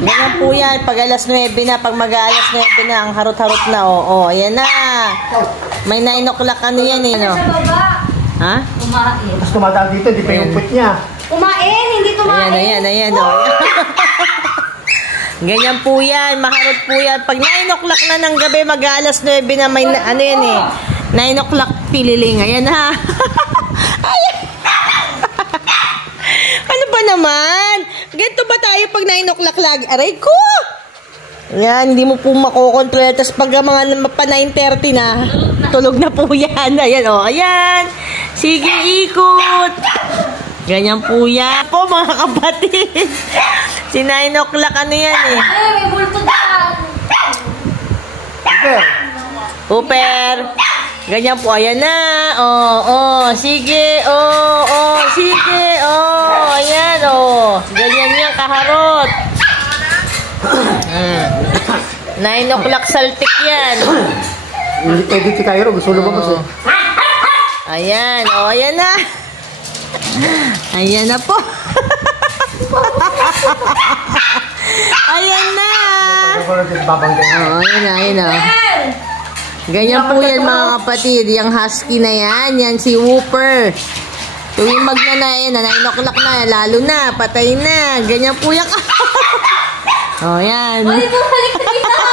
Ganyan po yan. Pag alas 9 na, pag mag-alas 9 na, ang harot-harot na. Oo, ayan na. May 9 o'clock ano yan eh, no? Sa baba. Ha? Kumain. Mas tumatawag dito, di pa yung put niya. Kumain, hindi kumain. Ayan, oh. Ganyan po yan. Maharot po yan. Pag 9 o'clock na ng gabi, mag-alas 9 na, may, ano yan eh. 9 o'clock pililing. Ayan ha. Ayan. Ano ba naman? Ganito ba tayo pag 9 o'clock lagi? Aray ko! Yan, hindi mo po makokontrol. Tapos pag mga pa 9:30 na, tulog na po yan. Ayan, o. Ayan. Sige, ikot. Ganyan po yan. Po, mga kapatid. Si 9 o'clock, ano yan eh? Ay, may bulto dyan. Super. Super. Ganyan po. Ayan na. Sige. Sige. Ayan, ganyan yan, kaharot. 9 o'clock saltik yan. Hindi pwede si Cairo. Gusto lumabas eh. Ayan. Ayan na. Ayan na po. Ayan na. Ayan na. Ganyan po yan mga kapatid. Yung husky na yan. Yan si Whooper. Tuwing magnanayan na 9 o'clock na. Lalo na. Patay na. Ganyan po yan. Yan. Ay, bumalik na kita.